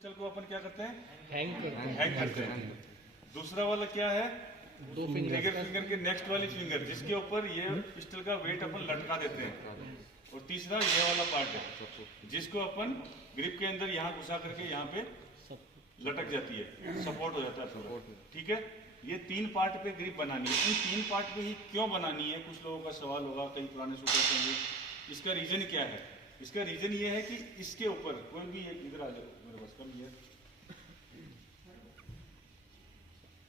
Pistol को अपन क्या करते हैं, हैंग करते हैं। दूसरा वाला क्या है, दो ट्रिगर फिंगर के नेक्स्ट वाली फिंगर जिसके ऊपर ये पिस्टल का वेट अपन लटका देते हैं। और तीसरा ये वाला पार्ट है जिसको अपन ग्रिप के अंदर यहाँ घुसा करके यहाँ पे लटक जाती है, सपोर्ट हो जाता है पूरा। ठीक है, ये तीन पार्ट पे ग्रिप बनानी है। इन तीन पार्ट पे ही क्यों बनानी है, कुछ लोगों का सवाल होगा, कई पुराने शूटर्स होंगे। इसका रीजन क्या है? इसका रीजन ये है कि इसके ऊपर कोई भी एक, इधर आ जाओ मेरे पास, कम ये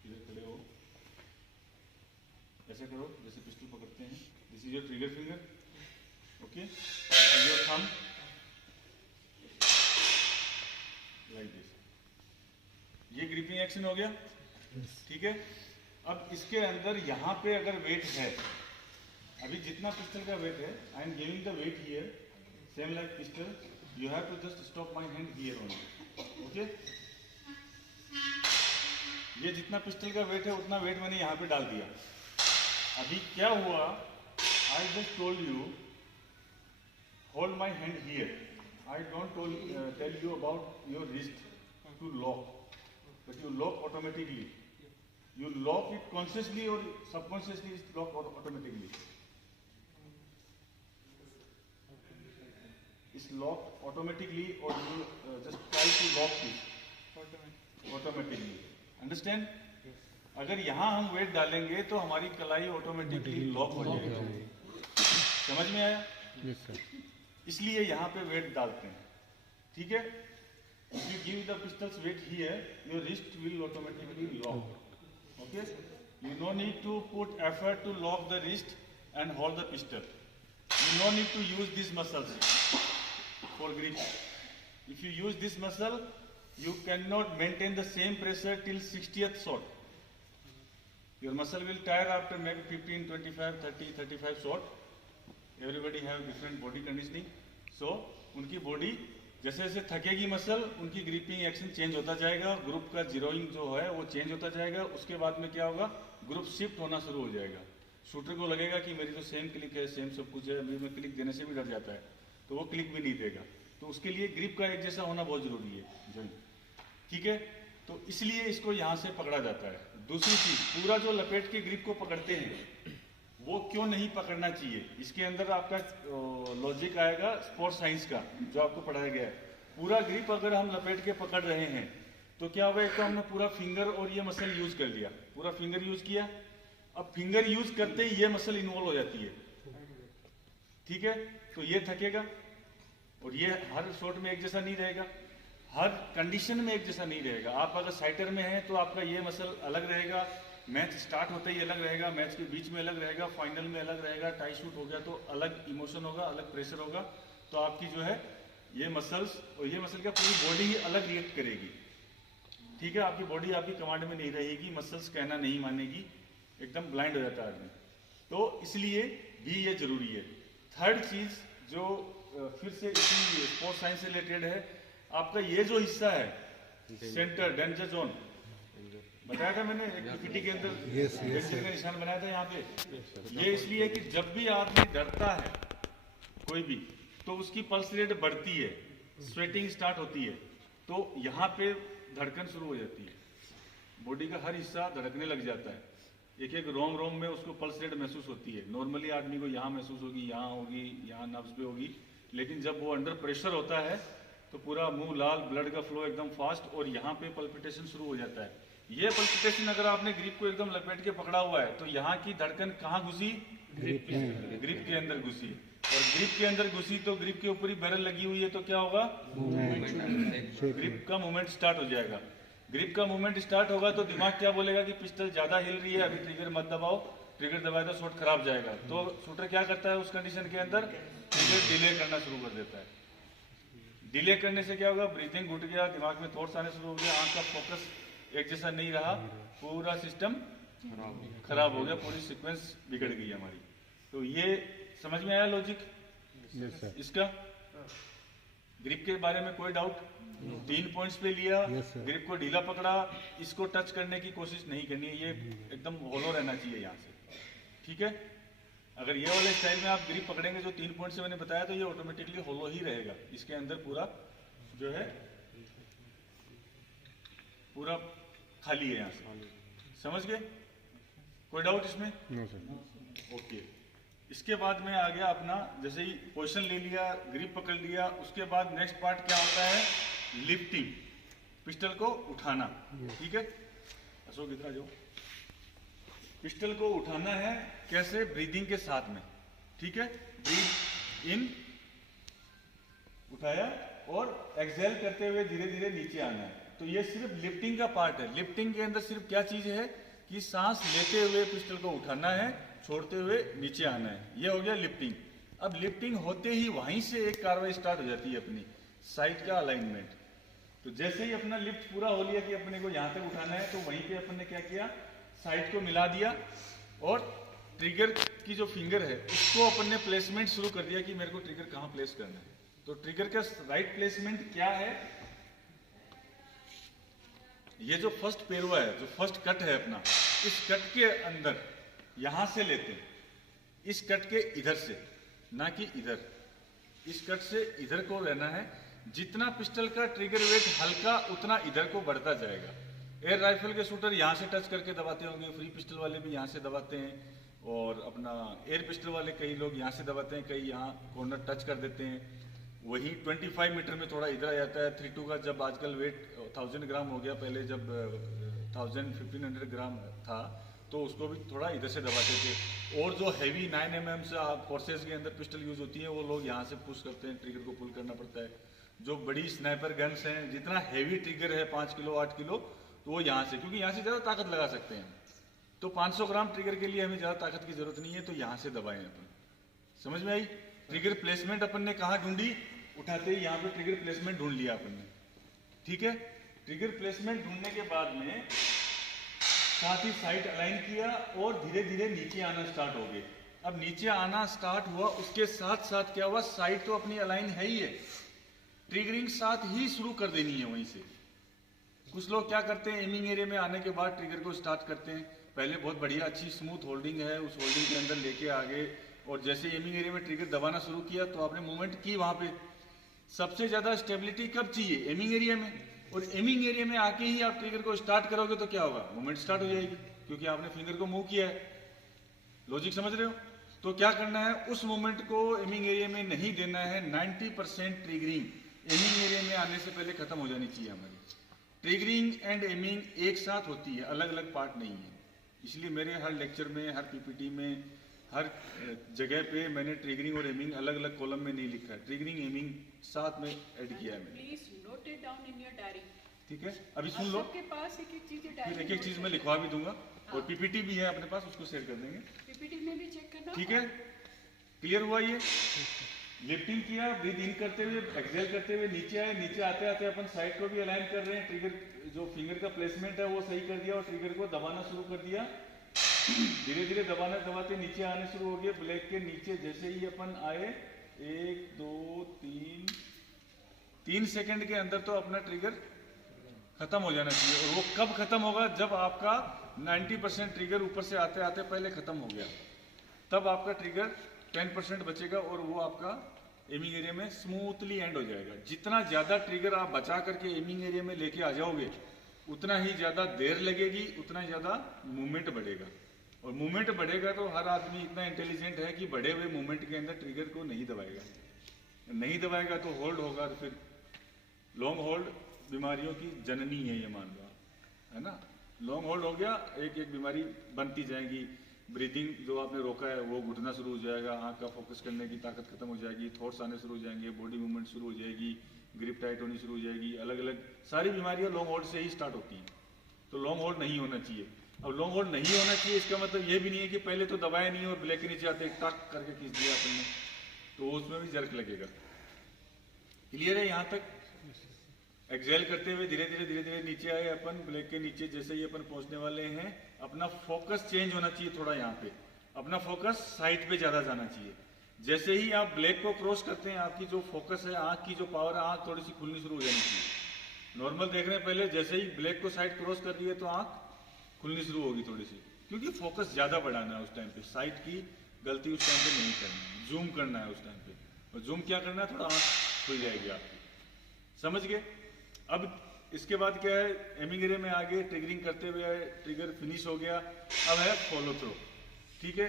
इधर खड़े हो, ऐसे करो जैसे पिस्टल पकड़ते हैं। This is your trigger finger, okay, your thumb like this. ये ग्रिपिंग एक्शन हो गया, ठीक है। अब इसके अंदर यहाँ पे अगर वेट है, अभी जितना पिस्टल का वेट है, I am giving the weight here, same like pistol, you have to just stop my hand here only, okay. ये जितना पिस्टल का वेट है उतना वेट मैंने यहाँ पे डाल दिया। अभी क्या हुआ, I just told you hold my hand here, I don't tell you about your wrist to lock, but you lock automatically, you lock it consciously or subconsciously, it's lock automatically. It's locked automatically or you just try to lock it automatically. Understand? अगर यहाँ हम wait डालेंगे तो हमारी कलाई automatically lock हो जाएगी। समझ में आया? Yes, sir. इसलिए यहाँ पे वेट डालते हैं, ठीक है। If you give the pistol's weight here, your wrist will automatically lock. Okay, you no need to put effort to lock the wrist and hold the pistol. You no need to use these muscles for grip. If you use this muscle, you cannot maintain the same pressure till 60th shot. Your muscle will tire after maybe 15, 25, 30, 35 shot. Everybody have different body conditioning. So, उनकी body जैसे जैसे थकेगी muscle, उनकी gripping action change होता जाएगा, group का zeroing जो है वो चेंज होता जाएगा। उसके बाद में क्या होगा, ग्रुप शिफ्ट होना शुरू हो जाएगा। शूटर को लगेगा कि मेरी तो सेम क्लिक है, सेम सब कुछ है, अभी मैं क्लिक देने से भी डर जाता है, तो वो क्लिक भी नहीं देगा। तो उसके लिए ग्रिप का एक जैसा होना बहुत जरूरी है जॉइंट, ठीक है। तो इसलिए इसको यहाँ से पकड़ा जाता है। दूसरी चीज, पूरा जो लपेट के ग्रिप को पकड़ते हैं वो क्यों नहीं पकड़ना चाहिए, इसके अंदर आपका लॉजिक आएगा स्पोर्ट्स साइंस का जो आपको पढ़ाया गया है। पूरा ग्रिप अगर हम लपेट के पकड़ रहे हैं तो क्या होगा, एक तो हमने पूरा फिंगर और ये मसल यूज कर लिया, पूरा फिंगर यूज किया। अब फिंगर यूज करते ही ये मसल इन्वॉल्व हो जाती है, ठीक है। तो ये थकेगा और ये हर शॉट में एक जैसा नहीं रहेगा, हर कंडीशन में एक जैसा नहीं रहेगा। आप अगर साइटर में हैं तो आपका ये मसल अलग रहेगा, मैच स्टार्ट होते ही अलग रहेगा, मैच के बीच में अलग रहेगा, फाइनल में अलग रहेगा, टाई शूट हो गया तो अलग इमोशन होगा, अलग प्रेशर होगा। तो आपकी जो है ये मसल्स और ये मसल क्या पूरी बॉडी ही अलग रिएक्ट करेगी, ठीक है। आपकी बॉडी आपकी कमांड में नहीं रहेगी, मसल्स कहना नहीं मानेगी, एकदम ब्लाइंड हो जाता है आदमी। तो इसलिए भी ये जरूरी है। थर्ड चीज जो फिर से इसी स्पोर्ट्स साइंस से रिलेटेड है, आपका ये जो हिस्सा है सेंटर डेंजर जोन, बताया था मैंने एक पीपीटी के अंदर, डेंजर का निशान बनाया था यहाँ पे। ये इसलिए कि जब भी आदमी डरता है कोई भी, तो उसकी पल्स रेट बढ़ती है, स्वेटिंग स्टार्ट होती है, तो यहाँ पे धड़कन शुरू हो जाती है, बॉडी का हर हिस्सा धड़कने लग जाता है, एक एक रोम रोम में उसको पल्स रेट महसूस होती है। नॉर्मली आदमी को यहाँ महसूस होगी, यहाँ होगी, यहाँ नर्व्स पे होगी, लेकिन जब वो अंडर प्रेशर होता है तो पूरा मुंह लाल, ब्लड का फ्लो एकदम फास्ट और यहाँ पे पल्पिटेशन शुरू हो जाता है। ये पल्पिटेशन अगर आपने ग्रिप को एकदम लपेट के पकड़ा हुआ है तो यहाँ की धड़कन कहाँ घुसी, ग्रिप के अंदर घुसी, और ग्रिप के अंदर घुसी तो ग्रिप के ऊपर ही बैरल लगी हुई है, तो क्या होगा, ग्रिप का मूवमेंट स्टार्ट हो जाएगा। ग्रिप का मूवमेंट स्टार्ट होगा तो दिमाग क्या बोलेगा कि पिस्टल ज्यादा हिल रही है, अभी ट्रिगर मत दबाओ, ट्रिगर दबाए तो शॉट खराब जाएगा। तो शूटर क्या करता है उस कंडीशन के अंदर, ट्रिगर डिले करना शुरू कर देता है। डिले करने से क्या होगा, ब्रीथिंग घुट गया, दिमाग में थॉट्स आने शुरू हो गया, आंख का फोकस एक जैसा नहीं रहा, पूरा सिस्टम खराब हो गया, पूरी सीक्वेंस बिगड़ गई हमारी। तो ये समझ में आया लॉजिक इसका? ग्रिप के बारे में कोई डाउट? 3 पॉइंट्स पे लिया, ग्रिप को ढीला पकड़ा, इसको टच करने की कोशिश नहीं करनी है, ये एकदम होलो रहना चाहिए यहाँ से, ठीक है। अगर ये वाले स्टाइल में आप ग्रिप पकड़ेंगे जो 3 पॉइंट से मैंने बताया, तो ये ऑटोमेटिकली होलो ही रहेगा, इसके अंदर पूरा जो है पूरा खाली है यहाँ से, समझ गए? कोई डाउट इसमें? No sir. ओके। इसके बाद में आ गया अपना, जैसे ही पोजीशन ले लिया, ग्रिप पकड़ लिया, उसके बाद नेक्स्ट पार्ट क्या होता है? लिफ्टिंग, पिस्टल को उठाना। ठीक है, अशोक इधर आ जाओ। पिस्टल को उठाना है कैसे? ब्रीदिंग के साथ में। ठीक है, ब्रीथ इन, उठाया, और एक्सहेल करते हुए धीरे धीरे नीचे आना है। तो ये सिर्फ लिफ्टिंग का पार्ट है। लिफ्टिंग के अंदर सिर्फ क्या चीज है कि सांस लेते हुए पिस्टल को उठाना है, छोड़ते हुए नीचे आना है। ये हो गया लिफ्टिंग। अब लिफ्टिंग होते ही वहीं से एक कार्रवाई स्टार्ट हो जाती है अपनी, साइड का अलाइनमेंट। तो जैसे ही अपना लिफ्ट पूरा हो लिया कि अपने को यहाँ तक उठाना है, तो वहीं पे अपन ने क्या किया? साइड को मिला दिया और ट्रिगर की जो फिंगर है उसको अपन ने प्लेसमेंट शुरू कर दिया कि मेरे को ट्रिगर कहाँ प्लेस करना है। तो ट्रिगर का राइट प्लेसमेंट क्या है? ये जो फर्स्ट पेरवा है, जो फर्स्ट कट है अपना, इस कट के अंदर यहां से लेते हैं, इस कट के इधर से, ना कि इधर, इस कट से इधर को रहना है। जितना पिस्टल का ट्रिगर वेट हल्का उतना इधर को बढ़ता जाएगा। एयर राइफल के शूटर यहां से टच करके दबाते होंगे, फ्री पिस्टल वाले भी यहां से दबाते हैं, और अपना एयर पिस्टल वाले कई लोग यहां से दबाते हैं, कई यहां कॉर्नर टच कर देते हैं। वही 25 मीटर में थोड़ा इधर आ जाता है। 32 का जब आजकल वेट 1000 ग्राम हो गया, पहले जब 1500 ग्राम था तो उसको भी थोड़ा इधर से दबाते थे। और जो हैवी 9mm से फोर्सेस के अंदर पिस्टल यूज होती है, वो लोग यहाँ से पुश करते हैं, ट्रिगर को पुल करना पड़ता है। जो बड़ी स्नाइपर गन्स हैं, जितना हैवी ट्रिगर है 5 किलो 8 किलो, तो वो यहाँ से, क्योंकि यहाँ से ज़्यादा ताकत लगा सकते हैं। तो 500 ग्राम ट्रिगर के लिए हमें ज़्यादा ताकत की जरूरत नहीं है, तो यहाँ से दबाएं अपन। समझ में आई? ट्रिगर प्लेसमेंट अपन ने कहाँ ढूंढी? उठाते ही यहाँ पे ट्रिगर प्लेसमेंट ढूंढ लिया अपन ने। ठीक है, ट्रिगर प्लेसमेंट ढूंढने के बाद में साथ ही साइड अलाइन किया और धीरे धीरे नीचे आना स्टार्ट हो गए। अब नीचे आना स्टार्ट हुआ, उसके साथ साथ क्या हुआ? साइड तो अपनी अलाइन है ही है, ट्रिगरिंग साथ ही शुरू कर देनी है वहीं से। कुछ लोग क्या करते हैं, एमिंग एरिया में आने के बाद ट्रिगर को स्टार्ट करते हैं। पहले बहुत बढ़िया अच्छी स्मूथ होल्डिंग है, उस होल्डिंग के अंदर लेके आगे, और जैसे एमिंग एरिया में ट्रिगर दबाना शुरू किया तो आपने मूवमेंट की। वहां पे सबसे ज्यादा स्टेबिलिटी कब चाहिए? एमिंग एरिया में। और एमिंग एरिया में आके ही आप ट्रिगर को स्टार्ट करोगे तो क्या होगा? मूवमेंट स्टार्ट हो जाएगी, क्योंकि आपने फिंगर को मूव किया है। लॉजिक समझ रहे हो? तो क्या करना है, उस मूवमेंट को एमिंग एरिया में नहीं देना है। 90% ट्रिगरिंग एमिंग एरिया में आने से पहले खत्म हो जानी चाहिए हमारी। ट्रिगरिंग एंड एमिंग एक साथ होती है, अलग अलग पार्ट नहीं है। इसलिए मेरे हर लेक्चर में, हर पीपीटी में, हर जगह पे मैंने ट्रिगरिंग और एमिंग अलग अलग कॉलम में नहीं लिखा है, ट्रिगरिंग एमिंग साथ में ऐड किया है मैंने। Please note it down in your diary. ठीक है, अभी सुन लो, सबके पास एक एक चीज फिर एक एक चीज मैं लिखवा भी दूंगा, और पीपीटी भी है अपने पास, उसको शेयर कर देंगे। पीपीटी में भी चेक करना। ठीक है, क्लियर हुआ ये? लिफ्टिंग किया, ब्रीथ इन करते हुए, एक्सहेल करते हुए नीचे आए, नीचे आते आते अपन साइड को भी अलाइन कर रहे हैं। ट्रिगर जो फिंगर का प्लेसमेंट है वो सही कर दिया, और ट्रिगर को दबाना शुरू कर दिया। धीरे धीरे दबाने दबाते नीचे आने शुरू हो गए। ब्लैक के नीचे जैसे ही अपन आए, 1 2 3 सेकंड के अंदर तो अपना ट्रिगर खत्म हो जाना चाहिए। और वो कब खत्म होगा? जब आपका 90% ट्रिगर ऊपर से आते आते पहले खत्म हो गया, तब आपका ट्रिगर 10% बचेगा, और वो आपका एमिंग एरिया में स्मूथली एंड हो जाएगा। जितना ज्यादा ट्रिगर आप बचा करके एमिंग एरिया में लेके आ जाओगे, उतना ही ज्यादा देर लगेगी, उतना ही ज्यादा मूवमेंट बढ़ेगा। और मूवमेंट बढ़ेगा तो हर आदमी इतना इंटेलिजेंट है कि बढ़े हुए मूवमेंट के अंदर ट्रिगर को नहीं दबाएगा। नहीं दबाएगा तो होल्ड होगा, तो फिर लॉन्ग होल्ड बीमारियों की जननी है, ये मान लो, है ना। लॉन्ग होल्ड हो गया, एक एक बीमारी बनती जाएगी। ब्रीदिंग जो आपने रोका है वो घुटना शुरू हो जाएगा, आंख का फोकस करने की ताकत खत्म हो जाएगी, थॉट्स आने शुरू हो जाएंगे, बॉडी मूवमेंट शुरू हो जाएगी, ग्रिप टाइट होनी शुरू हो जाएगी। अलग अलग सारी बीमारियां लॉन्ग होल्ड से ही स्टार्ट होती हैं। तो लॉन्ग होल्ड नहीं होना चाहिए। अब लॉन्ग होल्ड नहीं होना चाहिए इसका मतलब ये भी नहीं है कि पहले तो दबाया नहीं और ब्लैक के नीचे आते टक करके खींच दिया आपने, तो उसमें भी जर्क लगेगा। क्लियर है यहाँ तक? एक्सहेल करते हुए धीरे धीरे नीचे आए अपन। ब्लैक के नीचे जैसे ही अपन पहुंचने वाले हैं, अपना फोकस चेंज होना चाहिए थोड़ा। यहाँ पे अपना फोकस साइड पे ज्यादा जाना चाहिए। जैसे ही आप ब्लैक को क्रॉस करते हैं, आपकी जो फोकस है, आंख की जो पावर है, आंख थोड़ी सी खुलनी शुरू हो जानी चाहिए। नॉर्मल देख रहे हैं पहले, जैसे ही ब्लैक को साइड क्रॉस कर दिए तो आंख खुलनी शुरू होगी थोड़ी सी, क्योंकि फोकस ज्यादा बढ़ाना है उस टाइम पे। साइड की गलती उस टाइम पे नहीं करना है, जूम करना है उस टाइम पे। और जूम क्या करना है, थोड़ा आंख खुल जाएगी आपकी। समझ गए? अब इसके बाद क्या है, एमिंग एरिया में आगे ट्रिगरिंग करते हुए आए, ट्रिगर फिनिश हो गया। अब है फॉलो थ्रो। ठीक है,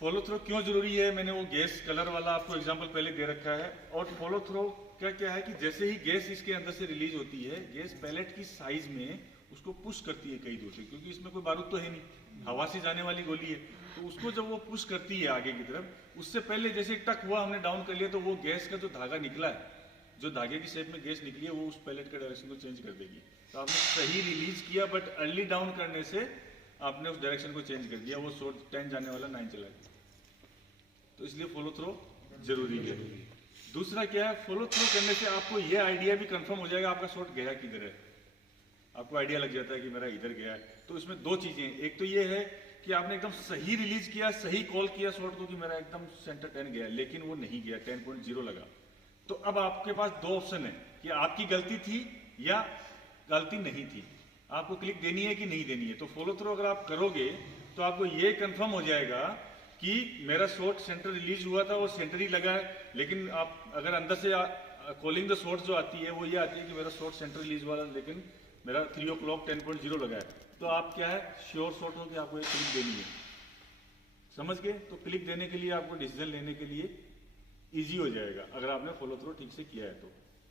फॉलो थ्रो क्यों जरूरी है, मैंने वो गैस कलर वाला आपको एग्जांपल पहले दे रखा है। और फॉलो थ्रो क्या क्या है कि जैसे ही गैस इसके अंदर से रिलीज होती है, गैस पैलेट की साइज में उसको पुश करती है कई दूर से, क्योंकि इसमें कोई बारूद तो है नहीं, हवा से जाने वाली गोली है। तो उसको जब वो पुश करती है आगे की तरफ, उससे पहले जैसे टक हुआ, हमने डाउन कर लिया, तो वो गैस का जो धागा निकला है, जो धागे की शेप में गैस निकली है, वो उस पैलेट के डायरेक्शन को चेंज कर देगी। तो आपने सही रिलीज किया, बट अर्ली डाउन करने से आपने उस डायरेक्शन को चेंज कर दिया, वो शॉट 10 जाने वाला 9 चला गया। तो इसलिए फॉलो थ्रो जरूरी है। दूसरा क्या है, फॉलो थ्रो करने से आपको ये आइडिया भी कंफर्म हो जाएगा आपका शॉट गया किधर है। आपको आइडिया लग जाता है कि मेरा इधर गया है। तो इसमें दो चीजें, एक तो ये है कि आपने एकदम सही रिलीज किया, सही कॉल किया शॉट को कि मेरा एकदम सेंटर 10 गया, लेकिन वो नहीं गया, 10.0 लगा। तो अब आपके पास दो ऑप्शन है कि आपकी गलती थी या गलती नहीं थी, आपको क्लिक देनी है कि नहीं देनी है। तो फॉलो थ्रो अगर आप करोगे तो आपको ये कंफर्म हो जाएगा कि मेरा शॉट सेंटर रिलीज हुआ था और सेंटर ही लगा है। लेकिन आप अगर अंदर से कॉलिंग द शॉट जो आती है, वो ये आती है कि मेरा शॉट सेंटर रिलीज हुआ था, लेकिन मेरा 3 o'clock 10.0 लगा है। तो आप क्या है, श्योर शॉट हो कि आपको एक क्लिक देनी है। समझ गए? तो क्लिक देने के लिए आपको डिसीजन लेने के लिए इजी हो जाएगा अगर आपने फॉलो थ्रो ठीक से किया है तो।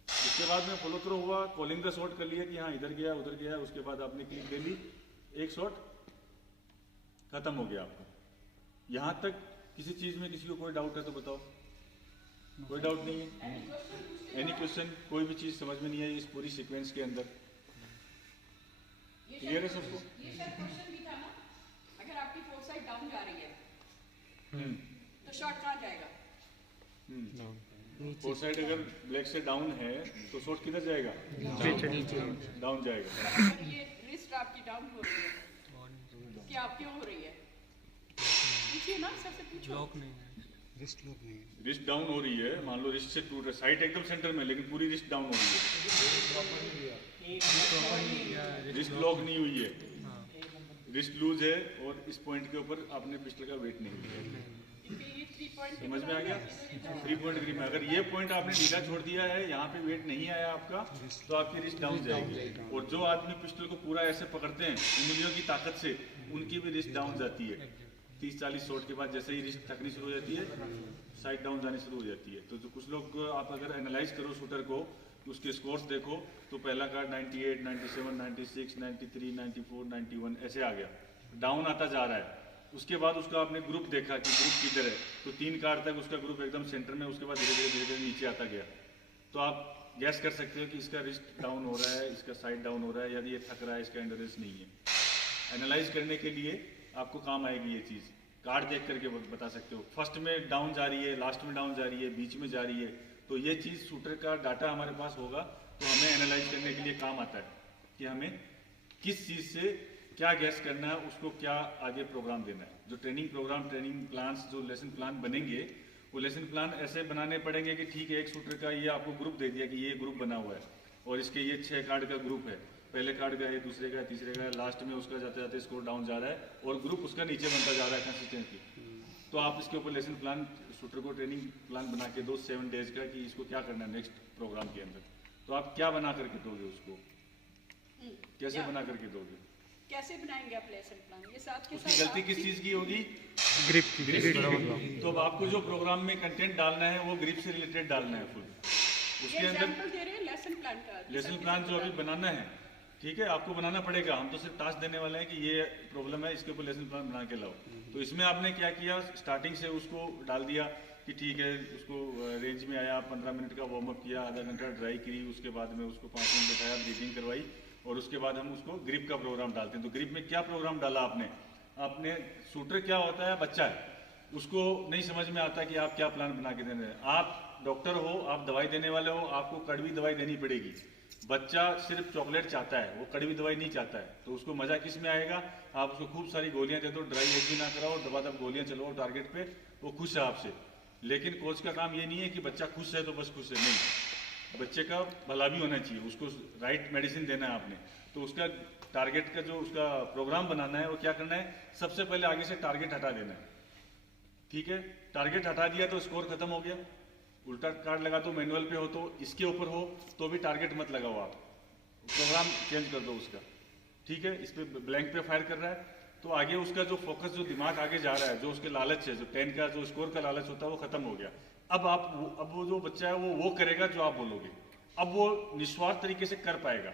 उसके बाद में फॉलो थ्रो हुआ, कॉलिंग द शॉट कर लिया कि हाँ इधर गया उधर गया, उसके बाद आपने क्लिक दे ली, एक शॉट खत्म हो गया आपका। यहां तक किसी चीज में किसी को कोई डाउट है तो बताओ। कोई डाउट नहीं है? Any question? कोई भी चीज समझ में नहीं आई इस पूरी सीक्वेंस के अंदर? क्लियर है सबको? ये सर क्वेश्चन भी था ना, अगर आपकी फोर्थ साइड डाउन जा रही है तो शॉट कहाँ जाएगा? फोर साइड अगर ब्लैक से डाउन है तो शॉट किधर जाएगा? डाउन जाएगा। अगर ये रिस्ट आपकी डाउन हो रही है, क्या आप क्यों हो रही है? पूछिए ना, सबसे पूछो। रिस्ट डाउन हो रही है, मान लो रिस्ट से टूट रहा है, साइड एकदम सेंटर में, लेकिन पूरी रिस्ट डाउन हो रही है, रिस्ट लॉक नहीं हुई है, रिस्ट लूज है, और इस पॉइंट के ऊपर आपने पिस्टल का वेट नहीं लिया है। ये 3 पॉइंट समझ में आ गया? 3 पॉइंट ग्रिप में अगर ये पॉइंट आपने ढीला छोड़ दिया है, यहाँ पे वेट नहीं आया आपका, तो आपकी रिस्ट डाउन जाएगी। और जो आदमी पिस्टल को पूरा ऐसे पकड़ते हैं उंगलियों की ताकत से, उनकी भी रिस्ट डाउन जाती है। 30-40 शॉट के बाद जैसे ही रिस्ट थकनी शुरू हो जाती है, साइड डाउन जानी शुरू हो जाती है। तो जो कुछ लोग, आप अगर एनालाइज करो शूटर को, उसके स्कोर्स देखो, तो पहला कार्ड 98, 97, 96, 93, 94, 91 ऐसे आ गया, डाउन आता जा रहा है। उसके बाद उसका आपने ग्रुप देखा कि ग्रुप किधर है, तो 3 कार्ड तक उसका ग्रुप एकदम सेंटर में, उसके बाद धीरे धीरे नीचे आता गया। तो आप गैस कर सकते हो कि इसका रिस्ट डाउन हो रहा है, इसका साइड डाउन हो रहा है, यदि ये थक रहा है, इसका एंडोरेंस नहीं है। एनालाइज करने के लिए आपको काम आएगी ये चीज़, कार्ड देख करके बता सकते हो। फर्स्ट में डाउन जा रही है, लास्ट में डाउन जा रही है, बीच में जा रही है, तो ये चीज़ शूटर का डाटा हमारे पास होगा तो हमें एनालाइज करने के लिए काम आता है कि हमें किस चीज़ से क्या गैस करना है, उसको क्या आगे प्रोग्राम देना है। जो ट्रेनिंग प्रोग्राम, ट्रेनिंग प्लान्स, जो लेसन प्लान बनेंगे, वो लेसन प्लान ऐसे बनाने पड़ेंगे कि ठीक है, एक शूटर का ये आपको ग्रुप दे दिया कि ये ग्रुप बना हुआ है और इसके ये 6 कार्ड का ग्रुप है, पहले कार्ड का है, दूसरे का है, तीसरे का है, लास्ट में उसका जाते जाते स्कोर डाउन जा रहा है और ग्रुप उसका नीचे बनता जा रहा है कंसिस्टेंटली। तो आप इसके ऊपर लेसन प्लान, शूटर को ट्रेनिंग प्लान बना के दो 7 डेज का कि इसको क्या करना है नेक्स्ट प्रोग्राम के अंदर। तो आप क्या बना करके दोगे उसको, कैसे बना करके दोगे, कैसे बनाएंगे आप लेसन प्लान? ये साथ के उसकी साथ गलती किस चीज़ की होगी? ग्रिप तो अब आपको जो प्रोग्राम में कंटेंट डालना है वो ग्रिप से रिलेटेड डालना है फुल। ये उसके अंदर एग्जांपल दे रहे हैं लेसन प्लान का। लेसन प्लान जो अभी बनाना है, ठीक है, आपको बनाना पड़ेगा। हम तो सिर्फ टास्क देने वाले हैं कि ये प्रॉब्लम है, इसके ऊपर लेसन प्लान बना के लाओ। तो इसमें आपने क्या किया, स्टार्टिंग से उसको डाल दिया कि ठीक है, उसको रेंज में आया, 15 मिनट का वार्म अप किया, आधा घंटा ड्राई करी, उसके बाद में उसको 5 मिनट बताया, ब्रीथिंग करवाई, और उसके बाद हम उसको ग्रिप का प्रोग्राम डालते हैं। तो ग्रिप में क्या प्रोग्राम डाला आपने शूटर क्या होता है, बच्चा है, उसको नहीं समझ में आता कि आप क्या प्लान बना के दे रहे हैं। आप डॉक्टर हो, आप दवाई देने वाले हो, आपको कड़वी दवाई देनी पड़ेगी। बच्चा सिर्फ चॉकलेट चाहता है, वो कड़वी दवाई नहीं चाहता है, तो उसको मजा किस में आएगा? आप उसको खूब सारी गोलियां दे दो, ड्राई एक भी ना कराओ, दबादब गोलियां चलाओ टारगेट पे, वो खुश है आपसे। लेकिन कोच का काम ये नहीं है कि बच्चा खुश है तो बस खुश है, नहीं, बच्चे का भला भी होना चाहिए, उसको राइट मेडिसिन देना है आपने। तो उसका टारगेट का जो उसका प्रोग्राम बनाना है, वो क्या करना है, सबसे पहले आगे से टारगेट हटा देना है। ठीक है, टारगेट हटा दिया तो स्कोर खत्म हो गया। उल्टा कार्ड लगा तो मैनुअल पे हो तो इसके ऊपर हो तो भी टारगेट मत लगाओ आप, प्रोग्राम चेंज कर दो उसका, ठीक है। इस पे ब्लैंक पे फायर कर रहा है तो आगे उसका जो फोकस, जो दिमाग आगे जा रहा है, जो उसके लालच है, जो 10 का जो स्कोर का लालच होता है वो खत्म हो गया। अब वो जो बच्चा है वो करेगा जो आप बोलोगे। अब वो निस्वार्थ तरीके से कर पाएगा,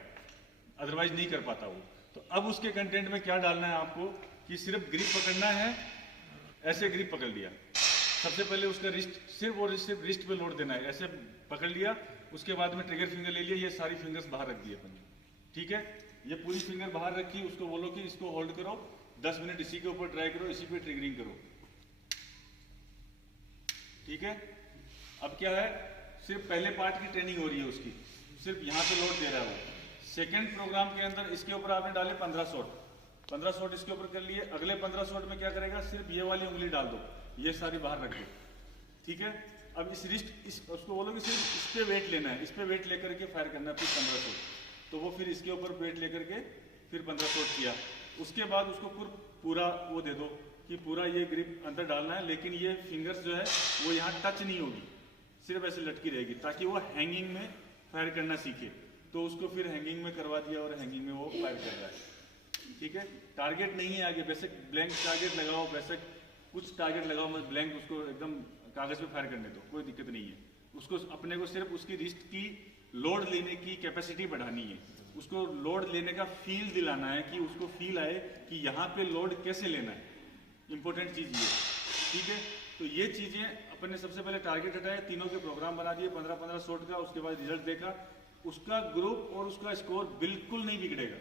अदरवाइज नहीं कर पाता वो। तो अब उसके कंटेंट में क्या डालना है आपको कि सिर्फ ग्रिप पकड़ना है, ऐसे ग्रिप पकड़ लिया। सबसे पहले उसका रिस्ट, सिर्फ रिस्ट पे लोड देना है, ऐसे पकड़ लिया। उसके बाद में ट्रिगर फिंगर ले लिया, ये सारी फिंगर्स बाहर रख दी अपन, ठीक है। ये पूरी फिंगर बाहर रखी, उसको बोलो कि इसको होल्ड करो 10 मिनट, इसी के ऊपर ट्राई करो, इसी पे ट्रिगरिंग करो, ठीक है। अब क्या है, सिर्फ पहले पार्ट की ट्रेनिंग हो रही है उसकी, सिर्फ यहाँ पे लोड दे रहा है वो। सेकेंड प्रोग्राम के अंदर इसके ऊपर आपने डाले 15 शॉट, 15 शॉट इसके ऊपर कर लिए। अगले 15 शॉट में क्या करेगा, सिर्फ ये वाली उंगली डाल दो, ये सारी बाहर रख दो, ठीक है। अब इस रिस्ट, उसको बोलो कि सिर्फ इस पे वेट लेना है, इस पे वेट लेकर के फायर करना है, फिर 15 शॉट। तो वो फिर इसके ऊपर वेट लेकर के फिर 15 शॉट किया। उसके बाद उसको पूरा वो दे दो कि पूरा ये ग्रिप अंदर डालना है, लेकिन ये फिंगर्स जो है वो यहाँ टच नहीं होगी, सिर्फ ऐसे लटकी रहेगी, ताकि वो हैंगिंग में फायर करना सीखे। तो उसको फिर हैंगिंग में करवा दिया और हैंगिंग में वो फायर कर रहा है, ठीक है। टारगेट नहीं है आगे, बेसिक ब्लैंक टारगेट लगाओ, बेसिक कुछ टारगेट लगाओ, मत ब्लैंक उसको एकदम कागज पे फायर करने दो, कोई दिक्कत नहीं है। उसको अपने को सिर्फ उसकी रिस्ट की लोड लेने की कैपेसिटी बढ़ानी है, उसको लोड लेने का फील दिलाना है, कि उसको फील आए कि यहाँ पे लोड कैसे लेना है, इंपॉर्टेंट चीज ये, ठीक है। तो ये चीजें अपन ने सबसे पहले टारगेट हटाए, तीनों के प्रोग्राम बना दिए 15-15 शॉट का। उसके बाद रिजल्ट देखा, उसका ग्रुप और उसका स्कोर बिल्कुल नहीं बिगड़ेगा,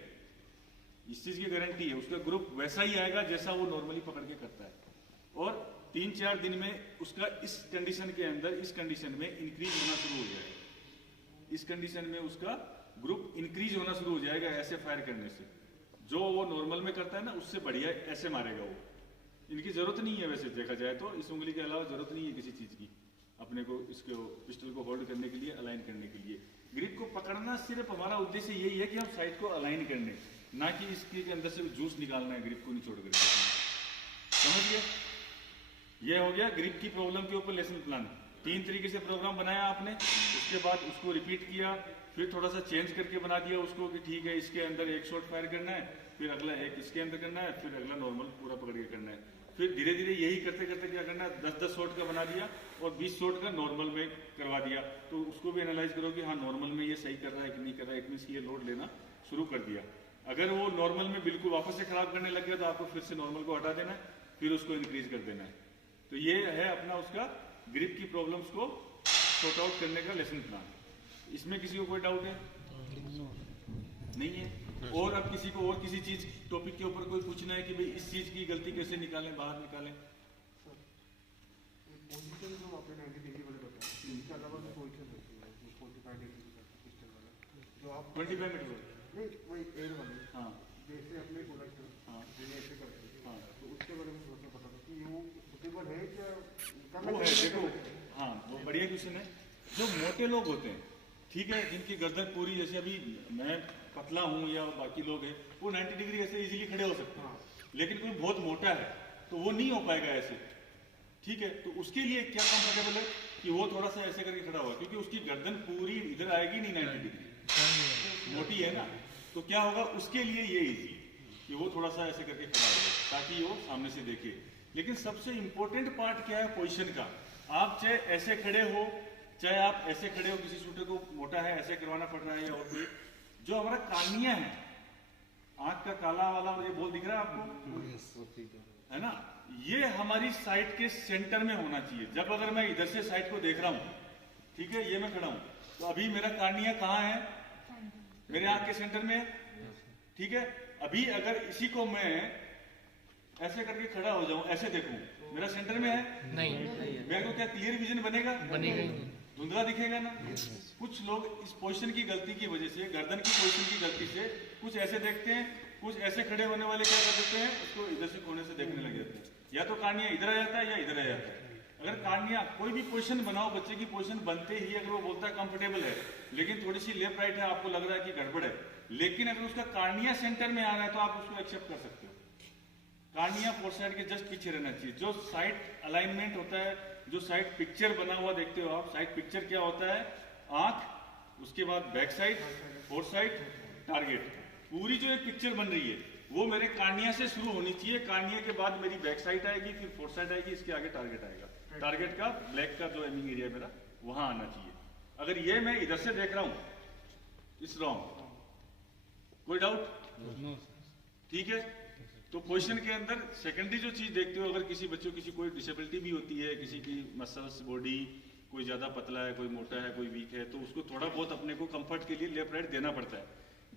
इस चीज की गारंटी है। उसका ग्रुप वैसा ही आएगा जैसा वो नॉर्मली पकड़ के करता है, और 3-4 दिन में उसका इस कंडीशन के अंदर, इस कंडीशन में इंक्रीज होना शुरू हो जाएगा। इस कंडीशन में उसका ग्रुप इंक्रीज होना शुरू हो जाएगा ऐसे फायर करने से। जो वो नॉर्मल में करता है ना, उससे बढ़िया ऐसे मारेगा वो। इनकी जरूरत नहीं है वैसे देखा जाए तो, इस उंगली के अलावा जरूरत नहीं है किसी चीज की अपने को, इसको पिस्टल को होल्ड करने के लिए, अलाइन करने के लिए। ग्रिप को पकड़ना सिर्फ हमारा उद्देश्य यही है कि हम साइड को अलाइन करने, ना कि इसके अंदर से जूस निकालना है ग्रिप को निचोड़ कर। समझिए, ये हो गया ग्रिप की प्रॉब्लम के ऊपर लेसन प्लान। 3 तरीके से प्रोग्राम बनाया आपने, उसके बाद उसको रिपीट किया, फिर थोड़ा सा चेंज करके बना दिया उसको कि ठीक है इसके अंदर 1 शॉट फायर करना है, फिर अगला 1 इसके अंदर करना है, फिर अगला नॉर्मल पूरा पकड़ के करना है। फिर धीरे धीरे यही करते करते क्या करना है, 10-10 शॉट का बना दिया और 20 शॉट का नॉर्मल में करवा दिया। तो उसको भी एनालाइज करो कि हाँ नॉर्मल में ये सही कर रहा है कि नहीं कर रहा है, इट मीन्स ये लोड लेना शुरू कर दिया। अगर वो नॉर्मल में बिल्कुल वापस से खराब करने लग गया तो आपको फिर से नॉर्मल को हटा देना है, फिर उसको इंक्रीज कर देना है। तो ये है अपना उसका ग्रिप की प्रॉब्लम्स को सॉर्ट आउट करने का लेसन प्लान। इसमें किसी को कोई डाउट है? नहीं है। और अब किसी को और किसी चीज टॉपिक के ऊपर कोई पूछना है कि भाई इस चीज की गलती कैसे निकालें, बाहर निकालें? पोजीशन जो आपने 90 डिग्री वाले बताया, इसके अलावा भी पोजीशन होती है जो 45 डिग्री का पिस्टल वाला, जो आप 25 मिनट नहीं वही एयर वाले, हाँ जैसे अपने बोला कि हाँ जैसे ऐसे करते हैं, हाँ तो उसके बारे में थोड़ा सा बता दो कि वो सुटेबल है क्या? वो है, देखो हाँ वो बढ़िया क्वेश्चन है। जो मोटे लोग होते हैं, ठीक है, जिनकी गर्दन पूरी, जैसे अभी मैं पतला हूँ या बाकी लोग हैं, वो 90 डिग्री ऐसे इजीली खड़े हो सकते हैं, लेकिन कोई बहुत मोटा है तो वो नहीं हो पाएगा ऐसे, ठीक है। तो उसके लिए क्या कंफर्टेबल है कि वो थोड़ा सा ऐसे करके खड़ा होगा, क्योंकि उसकी गर्दन पूरी इधर आएगी नहीं 90 डिग्री, मोटी है ना। तो क्या होगा उसके लिए ये इजी कि वो थोड़ा सा ऐसे करके खड़ा होगा ताकि वो सामने से देखे। लेकिन सबसे इंपॉर्टेंट पार्ट क्या है पोजीशन का। आप चाहे ऐसे खड़े हो, चाहे आप ऐसे खड़े हो, किसी शूटर को मोटा है ऐसे करवाना पड़ रहा है या और कोई, जो हमारा कार्निया है, आंख का काला वाला ये बोल दिख रहा है आपको, है ना, ये हमारी साइड के सेंटर में होना चाहिए। जब अगर मैं इधर से साइड को देख रहा हूं, ठीक है, ये मैं खड़ा हूं, तो अभी मेरा कार्निया कहाँ है? मेरे आंख के सेंटर में, ठीक है। अभी अगर इसी को मैं ऐसे करके खड़ा हो जाऊं, ऐसे देखूं, मेरा सेंटर में है नहीं, मेरे को क्या क्लियर विजन बनेगा? धुंधला दिखेगा ना। कुछ लोग इस पोजीशन की गलती की वजह से, गर्दन की पोजीशन की गलती से, कुछ ऐसे देखते हैं, कुछ ऐसे खड़े होने वाले क्या कर देते हैं, उसको इधर से कोने से देखने लग जाते हैं। या तो कार्निया इधर आ जाता है या इधर आ जाता है। अगर कार्निया कोई भी पोजीशन बनाओ, बच्चे की पोजीशन बनते ही अगर वो बोलता है कंफर्टेबल है, लेकिन थोड़ी सी लेफ्ट राइट है, आपको लग रहा है कि गड़बड़ है, लेकिन अगर उसका कार्निया सेंटर में आ रहा है तो आप उसको एक्सेप्ट कर सकते हो। कार्निया फोरसाइड के जस्ट पीछे रहना चाहिए। जो साइड अलाइनमेंट होता है, जो साइड पिक्चर बना हुआ देखते हो आप, साइड पिक्चर क्या होता है? आंख, उसके बाद बैक साइड, फोरसाइड, टारगेट, पूरी जो एक पिक्चर बन रही है वो मेरे कार्निया से शुरू होनी चाहिए। कार्निया के बाद मेरी बैक साइड आएगी, फिर फोर्थ साइड आएगी, इसके आगे टारगेट आएगा। टारगेट का ब्लैक का जो एमिंग एरिया मेरा वहां आना चाहिए। अगर ये मैं इधर से देख रहा हूं इस रॉन्ग, कोई डाउट? नो ठीक है। तो पोजीशन के अंदर सेकेंडरी जो चीज देखते हो, अगर किसी बच्चों किसी कोई डिसेबिलिटी भी होती है, किसी की मसल्स बॉडी कोई ज्यादा पतला है, कोई मोटा है, कोई वीक है, तो उसको थोड़ा बहुत अपने को कंफर्ट के लिए लेफ्ट राइट देना पड़ता है।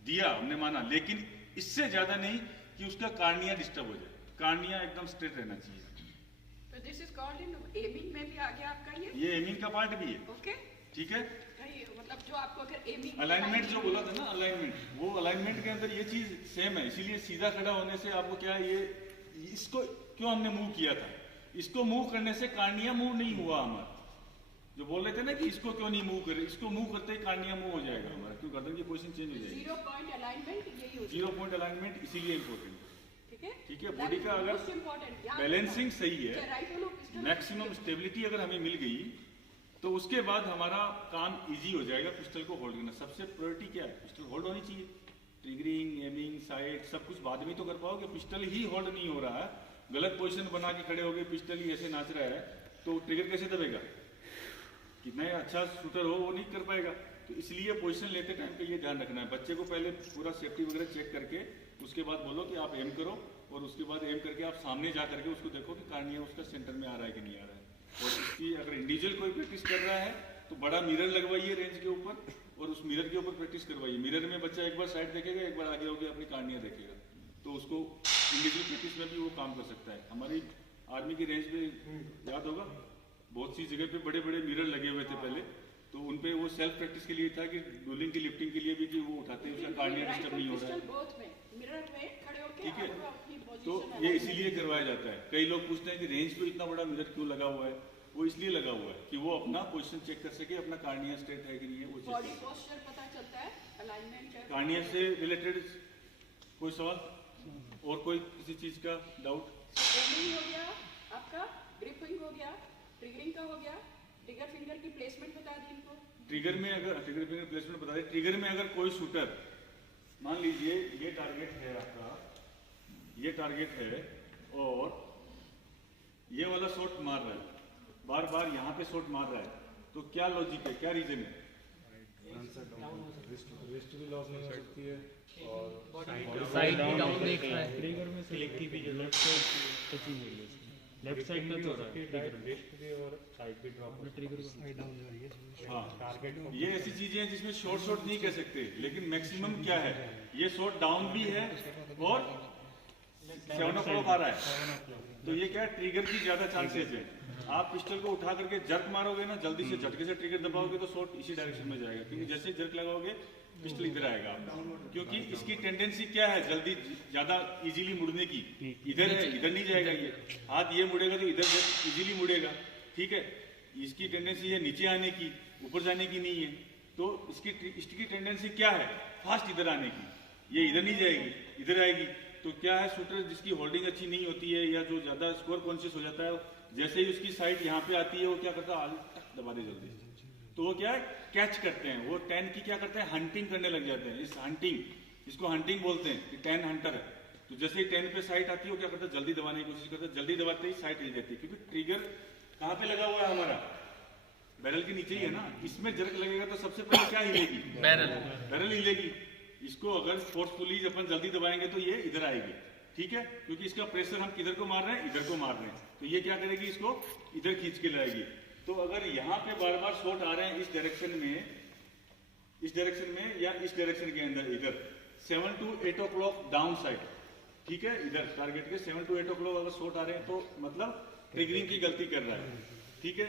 दिया हमने माना, लेकिन इससे ज्यादा नहीं कि उसका कार्निया डिस्टर्ब हो जाए। कार्निया एकदम स्ट्रेट रहना चाहिए। तो this is called in aiming में भी आ गया आपका ये एमिंग का पार्ट भी है। ओके, ठीक है। मतलब जो आपको अगर एमिंग अलाइनमेंट जो बोला था ना, अलाइनमेंट, वो अलाइनमेंट के अंदर ये चीज सेम है। इसीलिए सीधा खड़ा होने से आपको क्या है, ये इसको क्यों हमने मूव किया था, इसको मूव करने से कार्निया मूव नहीं हुआ हमारा। जो बोल रहे थे ना कि इसको क्यों नहीं मूव करे, इसको मूव करते ही कार्निया मूव हो जाएगा हमारा, क्यों गर्दन की पोजीशन चेंज हो जाएगी। 0 पॉइंट अलाइनमेंट यही होता है। 0 पॉइंट अलाइनमेंट इसीलिए इंपॉर्टेंट है। ठीक है, ठीक है। बॉडी का अगर बैलेंसिंग सही है, मैक्सिमम स्टेबिलिटी अगर हमें मिल गई, तो उसके बाद हमारा काम इजी हो जाएगा पिस्टल को होल्ड करना। सबसे प्रायोरिटी क्या है, पिस्टल होल्ड होनी चाहिए। ट्रिगरिंग, एमिंग, साइड सब कुछ बाद में तो कर पाओगे, पिस्टल ही होल्ड नहीं हो रहा है, गलत पोजीशन बना के खड़े हो गए, पिस्टल ही ऐसे नाच रहा है, तो ट्रिगर कैसे दबेगा? कितना अच्छा शूटर हो वो नहीं कर पाएगा। तो इसलिए पोजीशन लेते टाइम पे ये ध्यान रखना है। बच्चे को पहले पूरा सेफ्टी वगैरह चेक करके उसके बाद बोलो कि आप एम करो, और उसके बाद एम करके आप सामने जा करके उसको देखो कि कार्निया उसका सेंटर में आ रहा है कि नहीं आ रहा है। और इसकी अगर इंडिविजुअल कोई प्रैक्टिस कर रहा है तो बड़ा मिरर लगवाइए रेंज के ऊपर, और उस मिरर के ऊपर प्रैक्टिस करवाइए। मिरर में बच्चा एक बार साइड देखेगा, एक बार आगे होकर अपनी कार्निया देखेगा, तो उसको इंडिविजुअल प्रैक्टिस में भी वो काम कर सकता है। हमारी आर्मी की रेंज में याद होगा, बहुत सी जगह पे बड़े बड़े मिरर लगे हुए थे पहले, तो उनपे वो सेल्फ प्रैक्टिस के लिए था कि रोलिंग की लिफ्टिंग के लिए भी कि वो उठाते हैं, उसका कार्निया डिस्टर्ब नहीं हो रहा है। ठीक है, तो ये इसीलिए करवाया जाता है। कई लोग पूछते हैं कि रेंज पे इतना बड़ा मिरर क्यों लगा हुआ है, वो इसलिए लगा हुआ है कि वो अपना पोजीशन चेक कर सके, अपना कार्निया स्ट्रेट है कि नहीं है वो बॉडी चेक। पोस्चर पता चलता है, अलाइनमेंट कार्निया से रिलेटेड कोई सवाल और कोई किसी चीज का डाउट? एमिंग हो गया आपका, ग्रिपिंग हो गया, ट्रिगरिंग का हो गया, ट्रिगर फिंगर की प्लेसमेंट बता दी इनको। ट्रिगर में अगर ट्रिगर फिंगर प्लेसमेंट बता दें, ट्रिगर में अगर कोई शूटर मान लीजिए ये टारगेट है आपका, ये टारगेट है और ये वाला शॉट मार रहा है, बार बार यहाँ पे शॉट मार रहा है, तो क्या लॉजिक है, क्या रीजन है? रिस्ट भी लॉस नहीं हो सकती है और साइड डाउन देख रहा है। ट्रिगर में सिलेक्टिव भी जो लेफ्ट साइड टचिंग हो रही है, लेफ्ट साइड टच हो रहा है ट्रिगर में, रिस्ट भी और साइड भी ड्रॉप ट्रिगर साइड डाउन जा रही है। हाँ, टारगेट ये ऐसी चीजें हैं जिसमें शॉट नहीं कह सकते, लेकिन मैक्सिमम क्या है, ये शॉट डाउन भी है और 7 o'clock आ रहा है, तो ये क्या है, ट्रिगर की ज्यादा चांसेस है। आप पिस्टल को उठा करके जर्क मारोगे ना, जल्दी से झटके से ट्रिगर दबाओगे तो शॉट इसी डायरेक्शन में जाएगा, क्योंकि जैसे जर्क लगाओगे पिस्टल इधर आएगा, क्योंकि इसकी टेंडेंसी क्या है, जल्दी ज्यादा इजीली मुड़ने की। इधर है, इधर नहीं जाएगा, ये हाथ ये मुड़ेगा तो इधर इजीली मुड़ेगा। ठीक है, इसकी टेंडेंसी है नीचे आने की, ऊपर जाने की नहीं है। तो इसकी टेंडेंसी क्या है, फास्ट इधर आने की, ये इधर नहीं जाएगी, इधर आएगी। तो क्या है, शूटर जिसकी होल्डिंग अच्छी नहीं होती है या जो ज्यादा स्कोर कॉन्शियस हो जाता है, जैसे ही उसकी साइड यहाँ पे आती है वो क्या करता है, आगे दबा दे जल्दी, तो वो क्या है, कैच करते हैं। वो 10 की क्या करते हैं, हंटिंग करने लग जाते हैं। इस हंटिंग, इसको हंटिंग बोलते हैं कि 10 हंटर है। तो जैसे ही 10 पे साइट आती है वो क्या करता है, जल्दी दबाने की कोशिश करता है, जल्दी दबाते ही साइट हिल जाती है, क्योंकि ट्रिगर कहाँ पे लगा हुआ है हमारा, बैरल के नीचे ही है ना। इसमें जर्क लगेगा तो सबसे पहले क्या हिलेगी, बैरल हिलेगी। इसको अगर फोर्सफुली अपन जल्दी दबाएंगे तो ये इधर आएगी। ठीक है, क्योंकि इसका प्रेशर हम किधर को मार रहे हैं, इधर को मार रहे हैं, तो ये क्या करेगी, इसको इधर खींच के लाएगी। तो अगर यहाँ पे बार बार शॉट आ रहे हैं इस डायरेक्शन में या इस डायरेक्शन के अंदर, इधर 7 to 8 o'clock डाउन साइड, ठीक है, इधर टारगेट के 7 to 8 o'clock अगर शॉट आ रहे हैं तो मतलब ट्रिगरिंग की गलती कर रहा है। ठीक है,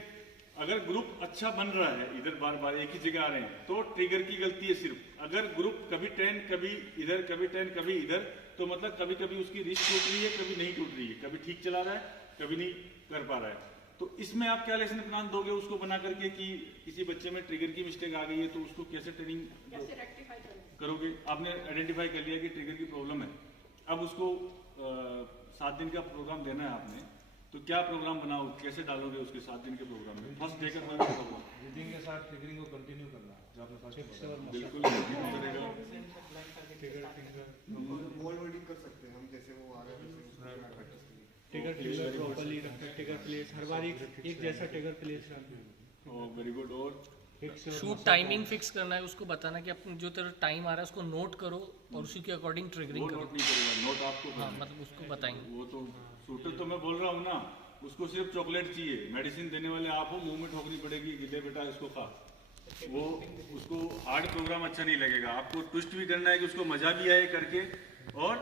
अगर ग्रुप अच्छा बन रहा है, इधर बार बार एक ही जगह आ रहे हैं, तो ट्रिगर की गलती है सिर्फ। अगर ग्रुप कभी 10 कभी इधर, कभी 10 कभी इधर, तो मतलब कभी कभी उसकी रिस्ट टूट रही है, कभी नहीं टूट रही है, कभी ठीक चला रहा है, कभी नहीं कर पा रहा है। तो इसमें आप क्या लेसन प्लान दोगे उसको बना करके कि किसी बच्चे में ट्रिगर की मिस्टेक आ गई है तो उसको कैसे ट्रेनिंग कैसे रेक्टिफाई करोगे? आपने आइडेंटिफाई कर लिया कि ट्रिगर की प्रॉब्लम है, अब उसको 7 दिन का प्रोग्राम देना है आपने, तो क्या प्रोग्राम बनाओ, कैसे डालोगे उसके 7 दिन के प्रोग्राम में? फर्स्ट डे का मैं बताऊंगा रीडिंग के साथ ट्रिगरिंग को कंटिन्यू करना जो आपने फर्स्ट बताया। बिल्कुल continue करेगा। बॉल होल्डिंग कर सकते हैं हम, जैसे वो आ रहा है वैसे प्रैक्टिस के लिए। ट्रिगर फिंगर प्रॉपर्ली रखना, ट्रिगर प्लेस हर बार एक जैसा ट्रिगर प्लेस रखना। Oh very good. और शूट टाइमिंग फिक्स करना है, उसको बताना कि अपन जो तेरा टाइम आ रहा है उसको नोट करो और उसी के अकॉर्डिंग वो ट्रिगरिंग करो। नोट नहीं करेगा, नोट आपको हाँ करना है। मतलब उसको बताएंगे। वो तो शूटर तो मैं बोल रहा हूँ ना, उसको सिर्फ चॉकलेट चाहिए, मेडिसिन देने वाले आप हो, मुंह में ठोकनी पड़ेगी कि ले बेटा इसको खा। वो उसको हार्ड प्रोग्राम अच्छा नहीं लगेगा। आपको ट्विस्ट भी करना है कि उसको मजा भी आए करके, और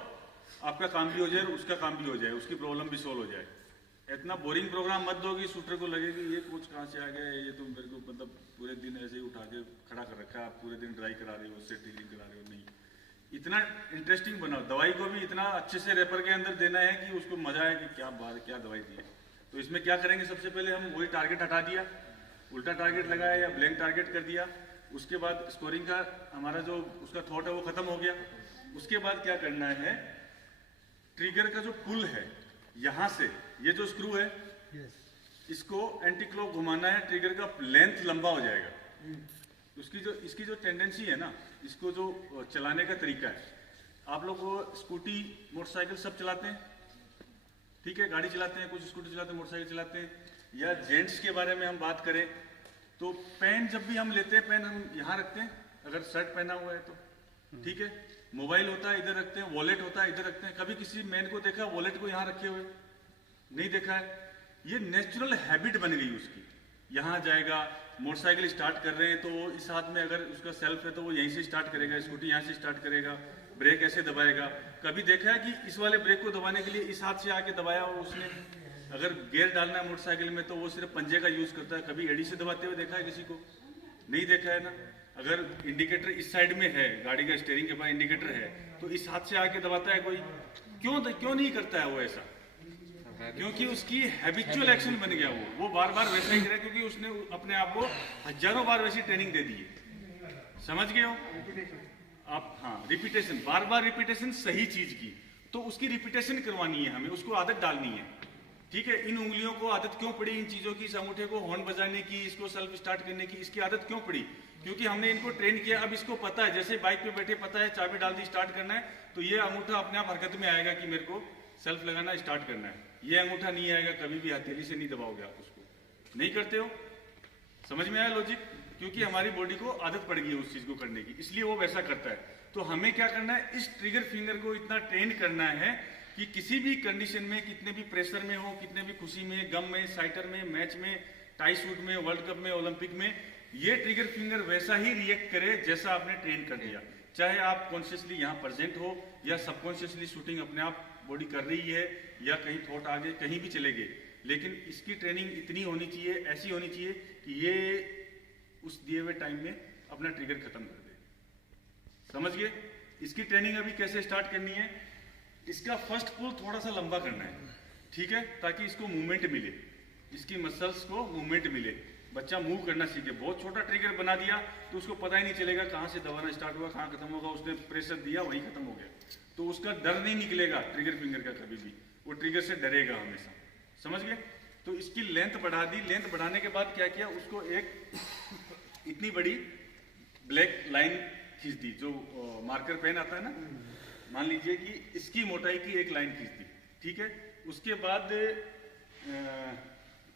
आपका काम भी हो जाए, उसका काम भी हो जाए, उसकी प्रॉब्लम भी सोल्व हो जाए। इतना बोरिंग प्रोग्राम मत दो कि शूटर को लगे कि ये कोच कहाँ से आ गया है, ये तो मेरे को मतलब पूरे दिन ऐसे ही उठा के खड़ा कर रखा है, आप पूरे दिन ड्राई करा रहे हो, उससे ट्रीटिंग करा रहे हो। नहीं, इतना इंटरेस्टिंग बनाओ। दवाई को भी इतना अच्छे से रेपर के अंदर देना है कि उसको मजा आए कि क्या बात, क्या दवाई दी है। तो इसमें क्या करेंगे, सबसे पहले हम वही टारगेट हटा दिया, उल्टा टारगेट लगाया या ब्लैंक टारगेट कर दिया। उसके बाद स्कोरिंग का हमारा जो उसका थॉट है वो खत्म हो गया। उसके बाद क्या करना है, ट्रिगर का जो पुल है यहाँ से, ये जो स्क्रू है इसको एंटी क्लॉक घुमाना है, ट्रिगर का लेंथ लंबा हो जाएगा। इसकी जो टेंडेंसी है ना, इसको जो चलाने का तरीका है, आप लोग वो स्कूटी मोटरसाइकिल सब चलाते हैं, ठीक है, गाड़ी चलाते हैं, कुछ स्कूटी चलाते हैं, मोटरसाइकिल चलाते हैं। या जेंट्स के बारे में हम बात करें तो पेन जब भी हम लेते हैं, पेन हम यहाँ रखते हैं अगर शर्ट पहना हुआ है तो, ठीक है। मोबाइल होता है इधर रखते हैं, वॉलेट होता है इधर रखते हैं। कभी किसी मैन को देखा वॉलेट को यहाँ रखे हुए? नहीं देखा है। ये नेचुरल हैबिट बन गई उसकी। यहाँ जाएगा, मोटरसाइकिल स्टार्ट कर रहे हैं तो वो इस हाथ में अगर उसका सेल्फ है तो वो यहीं से स्टार्ट करेगा, स्कूटी यहाँ से स्टार्ट करेगा, ब्रेक ऐसे दबाएगा। कभी देखा है कि इस वाले ब्रेक को दबाने के लिए इस हाथ से आके दबाया और उसने अगर गियर डालना है मोटरसाइकिल में तो वो सिर्फ पंजे का यूज करता है। कभी एड़ी से दबाते हुए देखा है किसी को? नहीं देखा है ना। अगर इंडिकेटर इस साइड में है, गाड़ी का स्टीयरिंग के पास इंडिकेटर है, तो इस हाथ से आके दबाता है कोई? क्यों नहीं करता है वो ऐसा? क्योंकि उसकी हैबिचुअल एक्शन बन गया। वो बार बार वैसा ही करे, क्योंकि उसने अपने आप को हजारों बार वैसी ट्रेनिंग दे दी है। समझ गए हो आप? हाँ, रिपीटेशन, बार बार रिपीटेशन सही चीज की, तो उसकी रिपीटेशन करवानी है हमें, उसको आदत डालनी है, ठीक है। इन उंगलियों को आदत क्यों पड़ी, इन चीजों की, इस अंगूठे को हॉर्न बजाने की, इसको सेल्फ स्टार्ट करने की, इसकी आदत क्यों पड़ी? क्योंकि हमने इनको ट्रेन किया। अब इसको पता है, जैसे बाइक पे बैठे पता है चाबी डाल दी स्टार्ट करना है, तो ये अंगूठा अपने आप हरकत में आएगा कि मेरे को सेल्फ लगाना स्टार्ट करना है। ये अंगूठा नहीं आएगा कभी भी, हथेली से नहीं दबाओगे आप उसको, नहीं करते हो। समझ में आया लॉजिक? क्योंकि हमारी बॉडी को आदत पड़ गई है उस चीज को करने की, इसलिए वो वैसा करता है। तो हमें क्या करना है, इस ट्रिगर फिंगर को इतना ट्रेन करना है कि किसी भी कंडीशन में, कितने भी प्रेशर में हो, कितने भी खुशी में, गम में, साइटर में, मैच में, टाई शूट में, वर्ल्ड कप में, ओलंपिक में, ये ट्रिगर फिंगर वैसा ही रिएक्ट करे जैसा आपने ट्रेन कर दिया। चाहे आप कॉन्शियसली यहाँ प्रेजेंट हो या सबकॉन्शियसली शूटिंग अपने आप बॉडी कर रही है, या कहीं थॉट आगे कहीं भी चले गए, लेकिन इसकी ट्रेनिंग इतनी होनी चाहिए, ऐसी होनी चाहिए कि ये उस दिए हुए टाइम में अपना ट्रिगर खत्म कर दे। समझ गए? इसकी ट्रेनिंग अभी कैसे स्टार्ट करनी है, इसका फर्स्ट पुल थोड़ा सा लंबा करना है, ठीक है, ताकि इसको मूवमेंट मिले, इसकी मसल्स को मूवमेंट मिले, बच्चा मूव करना सीखे। बहुत छोटा ट्रिगर बना दिया तो उसको पता ही नहीं चलेगा कहाँ से दबाना स्टार्ट हुआ, कहाँ खत्म होगा। उसने प्रेशर दिया, वहीं खत्म हो गया, तो उसका डर नहीं निकलेगा ट्रिगर फिंगर का कभी भी, वो ट्रिगर से डरेगा हमेशा। समझ गए? तो इसकी लेंथ बढ़ा दी। लेंथ बढ़ाने के बाद क्या किया, उसको एक इतनी बड़ी ब्लैक लाइन खींच दी, जो मार्कर पेन आता है ना, मान लीजिए कि इसकी मोटाई की एक लाइन खींच दी, ठीक है। उसके बाद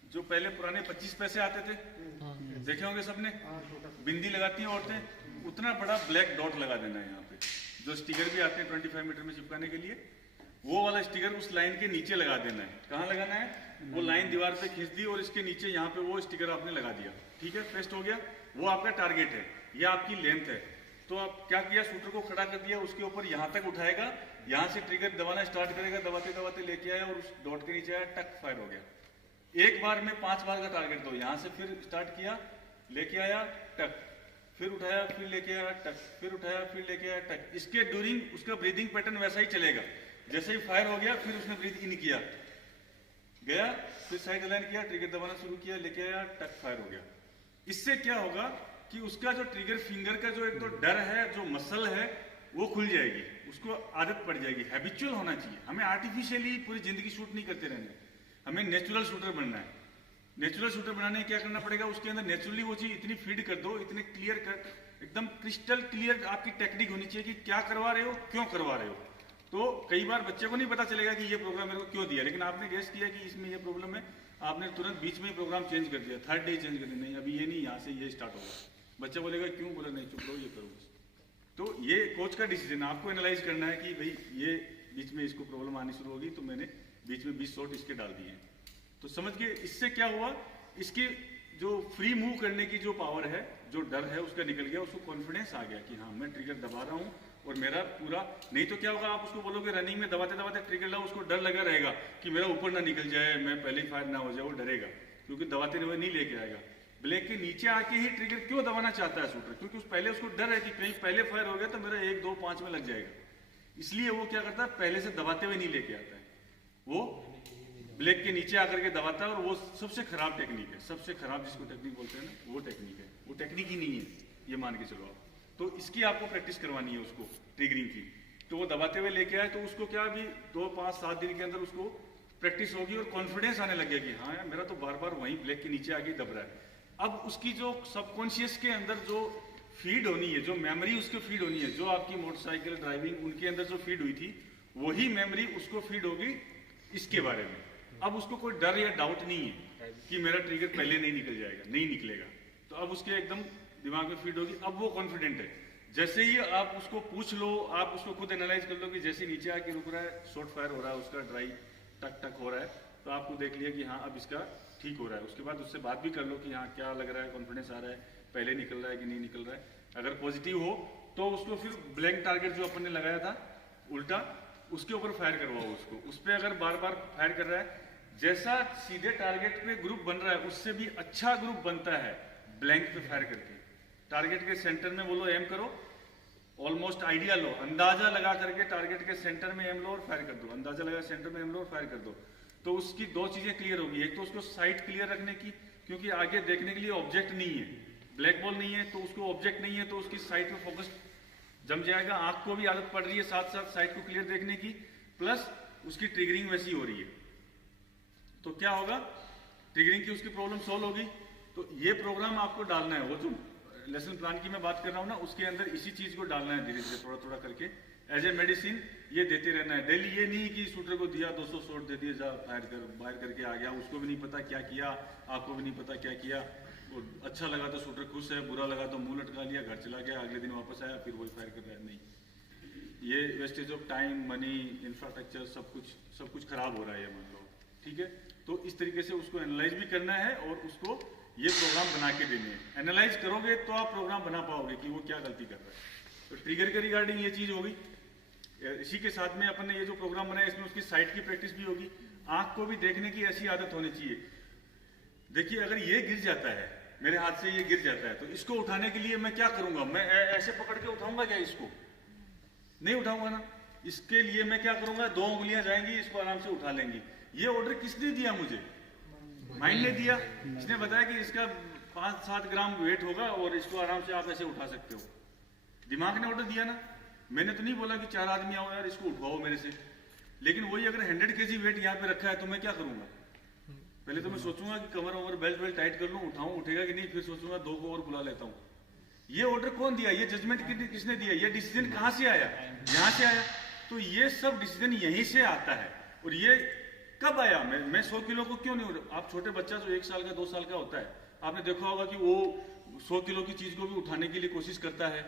जो पहले पुराने 25 पैसे आते थे, देखे होंगे सबने, बिंदी लगाती हैं औरतें, उतना बड़ा ब्लैक डॉट लगा देना है यहाँ पे। जो स्टिकर भी आते हैं 25 मीटर में चिपकाने के लिए, वो वाला स्टिकर उस लाइन के नीचे लगा देना है। कहाँ लगाना है? वो लाइन दीवार पे खींच दी और इसके नीचे यहाँ पे वो स्टिकर आपने लगा दिया, ठीक है, पेस्ट हो गया। वो आपका टारगेट है, ये आपकी लेंथ है। तो आप क्या किया, शूटर को खड़ा कर दिया, उसके ऊपर यहाँ तक उठाएगा, यहाँ से ट्रिगर दबाना स्टार्ट करेगा, दबाते दबाते लेके आया और उस डॉट के नीचे आया, टक, फायर हो गया। एक बार में 5 बार का टारगेट दो। यहाँ से फिर स्टार्ट किया, लेके आया, टक, फिर उठाया, फिर लेके आया, टक, फिर उठाया, फिर लेके आया, टक। इसके ड्यूरिंग उसका ब्रीदिंग पैटर्न वैसा ही चलेगा। जैसे ही फायर हो गया, फिर उसने ब्रीथ इन किया, गया, फिर साइड अलाइन किया, ट्रिगर दबाना शुरू किया, लेके आया, टक, फायर हो गया। इससे क्या होगा कि उसका जो ट्रिगर फिंगर का जो एक तो डर है, जो मसल है, वो खुल जाएगी, उसको आदत पड़ जाएगी। हैबिचुअल होना चाहिए। हमें आर्टिफिशियली पूरी जिंदगी शूट नहीं करते रहने। हमें नेचुरल शूटर बनना है। नेचुरल शूटर बनाने क्या करना पड़ेगा, उसके अंदर नेचुरली वो चीज इतनी फीड कर दो, इतने क्लियर कर, एकदम क्रिस्टल क्लियर आपकी टेक्निक होनी चाहिए कि क्या करवा रहे हो, क्यों करवा रहे हो। तो कई बार बच्चे को नहीं पता चलेगा कि ये प्रोग्राम मेरे को क्यों दिया, लेकिन आपने गेस किया कि इसमें ये प्रॉब्लम है, आपने तुरंत बीच में ही प्रोग्राम चेंज कर दिया, थर्ड डे चेंज कर दिया, नहीं अभी ये नहीं, यहाँ से ये स्टार्ट होगा। बच्चा बोलेगा क्यों, बोला नहीं चुप रहो, ये करो। तो ये कोच का डिसीजन, आपको एनालाइज करना है कि भाई ये बीच में इसको प्रॉब्लम आनी शुरू होगी, तो मैंने बीच में 20 शॉट इसके डाल दिए। तो समझ के इससे क्या हुआ, इसकी जो फ्री मूव करने की जो पावर है, जो डर है उसका निकल गया, उसको कॉन्फिडेंस आ गया कि हाँ मैं ट्रिगर दबा रहा हूँ और मेरा पूरा, नहीं तो क्या होगा, आप उसको बोलोगे रनिंग में दबाते दबाते ट्रिगर लाओ, उसको डर लगा रहेगा कि मेरा ऊपर ना निकल जाए, मैं पहले ही फायर ना हो जाए, वो डरेगा, क्योंकि दबाते हुए नहीं लेके आएगा। ब्लैक के नीचे आके ही ट्रिगर क्यों दबाना चाहता है शूटर, क्योंकि पहले उसको डर है कि कहीं पहले फायर हो गया तो मेरा 1 2 5 में लग जाएगा, इसलिए वो क्या करता है, पहले से दबाते हुए नहीं लेके आता है, वो ब्लैक के नीचे आकर के दबाता है। और वो सबसे खराब टेक्निक है, सबसे खराब जिसको टेक्निक बोलते हैं ना, वो टेक्निक है, वो टेक्निक ही नहीं है, ये मान के चलो आप। तो इसकी आपको प्रैक्टिस करवानी है उसको, ट्रिगरिंग की। तो वो दबाते हुए लेके आए, तो उसको क्या अभी 2 5 7 दिन के अंदर उसको प्रैक्टिस होगी और कॉन्फिडेंस आने लगे कि हाँ यार मेरा तो बार बार वहीं ब्लैक के नीचे आके दब रहा है। अब उसकी जो सबकॉन्शियस के अंदर जो फीड होनी है, जो मेमोरी उसको फीड होनी है, जो आपकी मोटरसाइकिल ड्राइविंग उनके अंदर जो फीड हुई थी, वही मेमोरी उसको फीड होगी इसके बारे में। अब उसको कोई डर या डाउट नहीं है कि मेरा ट्रिगर पहले नहीं निकल जाएगा, नहीं निकलेगा, तो अब उसके एकदम दिमाग में फीड होगी, अब वो कॉन्फिडेंट है। जैसे ही आप उसको पूछ लो, आप उसको खुद एनालाइज कर लो कि जैसे नीचे आके रुक रहा है, शॉर्ट फायर हो रहा है, उसका ड्राई टक टक हो रहा है, तो आपको देख लिया कि हाँ अब इसका ठीक हो रहा है। उसके बाद उससे बात भी कर लो कि हाँ क्या लग रहा है, कॉन्फिडेंस आ रहा है, पहले निकल रहा है कि नहीं निकल रहा है। अगर पॉजिटिव हो तो उसको फिर ब्लैंक टारगेट जो अपन ने लगाया था उल्टा, उसके ऊपर फायर करवाओ उसको। उस पर अगर बार बार फायर कर रहा है, जैसा सीधे टारगेट पे ग्रुप बन रहा है उससे भी अच्छा ग्रुप बनता है ब्लैंक पे फायर करके। टारगेट के सेंटर में बोलो एम करो, ऑलमोस्ट आइडिया लो, अंदाजा लगा करके टारगेट के सेंटर में एम लो और फायर कर दो, अंदाजा लगा सेंटर में एम लो और फायर कर दो। तो उसकी 2 चीजें क्लियर होगी, एक तो उसको साइट क्लियर रखने की, क्योंकि आगे देखने के लिए ऑब्जेक्ट नहीं है, ब्लैक बॉल नहीं है तो उसको ऑब्जेक्ट नहीं है, तो उसकी साइट पे फोकस जम जाएगा। आंख को भी आदत पड़ रही है साथ साथ साइट को क्लियर देखने की, प्लस उसकी ट्रिगरिंग वैसी हो रही है, तो क्या होगा, ट्रिगरिंग की उसकी प्रॉब्लम सॉल्व होगी। तो ये प्रोग्राम आपको डालना है, वो जो लेसन प्लान की मैं बात कर रहा हूँ ना, उसके अंदर इसी चीज को डालना है, धीरे धीरे थोड़ा थोड़ा करके एज ए मेडिसिन ये देते रहना है डेली। ये नहीं कि शूटर को दिया 200 शॉट दे दिए, जा फायर करके आ गया, उसको भी नहीं पता क्या किया, आपको भी नहीं पता क्या किया, वो अच्छा लगा तो शूटर खुश है, बुरा लगा तो मुंह लटका लिया, घर चला गया, अगले दिन वापस आया फिर वही फायर कर रहा है। नहीं, ये wastage of time, money, infrastructure सब कुछ खराब हो रहा है ये, मान लो, ठीक है। तो इस तरीके से उसको एनालाइज भी करना है और उसको ये प्रोग्राम बना के देने हैं। एनालाइज करोगे तो आप प्रोग्राम बना पाओगे कि वो क्या गलती कर रहा है। तो ट्रिगर के रिगार्डिंग ये चीज होगी। इसी के साथ में अपन ने ये जो प्रोग्राम बनाया इसमें उसकी साइट की प्रैक्टिस भी होगी। आंख को भी देखने की ऐसी आदत होनी चाहिए। देखिए अगर ये गिर जाता है, मेरे हाथ से ये गिर जाता है, तो इसको उठाने के लिए मैं क्या करूंगा, मैं ऐसे पकड़ के उठाऊंगा क्या, इसको नहीं उठाऊंगा ना। इसके लिए मैं क्या करूंगा, 2 उंगलियां जाएंगी, इसको आराम से उठा लेंगी। ये ऑर्डर किसने दिया मुझे, माइंड ने दिया। इसने बताया कि इसका 5-7 ग्राम वेट होगा और इसको आराम से आप ऐसे उठा सकते हो। दिमाग ने ऑर्डर दिया ना, मैंने तो नहीं बोला कि 4 आदमी आओ यार इसको उठवाओ मेरे से। लेकिन वही अगर 100 kg वेट यहाँ पे रखा है तो मैं क्या करूंगा, पहले तो मैं सोचूंगा कि कमर ओवर बेल्ट टाइट कर लूं, उठाऊं, उठेगा कि नहीं, फिर सोचूंगा 2 को और बुला लेता हूं। ये ऑर्डर कौन दिया, ये जजमेंट किसने दिया, ये डिसीजन कहां से आया, यहां से आया। तो ये सब डिसीजन यहीं से आता है। और ये कब आया, मैं 100 किलो को क्यों नहीं उठा। आप छोटे बच्चा जो 1 साल का 2 साल का होता है, आपने देखा होगा कि वो 100 किलो की चीज को भी उठाने के लिए कोशिश करता है,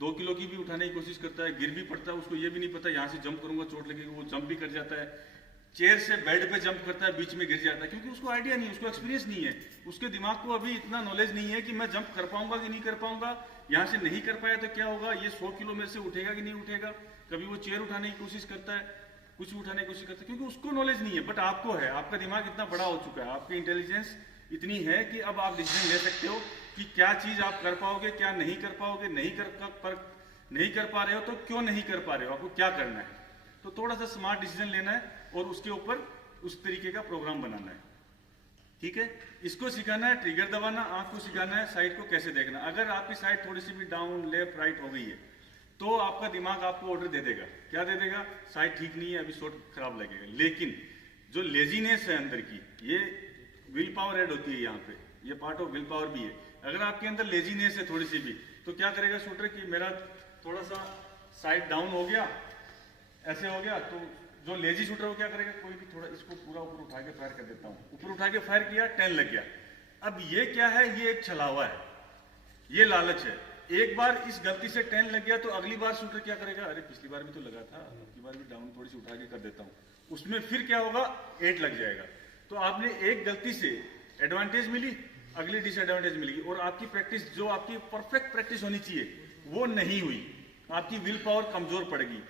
2 किलो की भी उठाने की कोशिश करता है, गिर भी पड़ता है, उसको ये भी नहीं पता यहाँ से जंप करूंगा चोट लगेगी, वो जंप भी कर जाता है। चेयर से बेड पे जंप करता है, बीच में गिर जाता है, क्योंकि उसको आइडिया नहीं है, उसको एक्सपीरियंस नहीं है, उसके दिमाग को अभी इतना नॉलेज नहीं है कि मैं जंप कर पाऊंगा कि नहीं कर पाऊंगा, यहाँ से नहीं कर पाया तो क्या होगा, ये 100 किलो मेरे से उठेगा कि नहीं उठेगा। कभी वो चेयर उठाने की कोशिश करता है, कुछ उठाने की कोशिश करता है, क्योंकि उसको नॉलेज नहीं है। बट आपको है, आपका दिमाग इतना बड़ा हो चुका है, आपकी इंटेलिजेंस इतनी है कि अब आप डिसीजन ले सकते हो कि क्या चीज आप कर पाओगे, क्या नहीं कर पाओगे, नहीं कर पा रहे हो तो क्यों नहीं कर पा रहे हो, आपको क्या करना है। तो थोड़ा सा स्मार्ट डिसीजन लेना है और उसके ऊपर उस तरीके का प्रोग्राम बनाना है, ठीक है। इसको सिखाना है ट्रिगर दबाना, आंख को सिखाना है साइड को कैसे देखना। अगर आपकी साइड थोड़ी सी भी डाउन, लेफ्ट, राइट हो गई है तो आपका दिमाग आपको ऑर्डर दे देगा, क्या दे देगा, साइड ठीक नहीं है, अभी शॉट खराब लगेगा। लेकिन जो लेजीनेस है अंदर की, ये विल पावर ऐड होती है यहाँ पे, ये पार्ट ऑफ विल पावर भी है। अगर आपके अंदर लेजीनेस है थोड़ी सी भी, तो क्या करेगा शूटर कि मेरा थोड़ा सा साइड डाउन हो गया, ऐसे हो गया, तो जो लेजी शूटर वो क्या करेगा, कोई भी थोड़ा इसको पूरा ऊपर उठा के फायर कर देता हूँ, ऊपर उठा के फायर किया, 10 लग गया। अब ये क्या है, ये एक छलावा है, ये लालच है। एक बार इस गलती से 10 लग गया तो अगली बार शूटर क्या करेगा, अरे पिछली बार भी तो लगा था, अगली बार भी डाउन थोड़ी सी उठा के कर देता हूँ, उसमें फिर क्या होगा, 8 लग जाएगा। तो आपने एक गलती से एडवांटेज मिली, अगली डिसएडवांटेज मिलेगी, और आपकी प्रैक्टिस, जो आपकी परफेक्ट प्रैक्टिस होनी चाहिए वो नहीं हुई, आपकी विल पावर कमजोर पड़ेगी।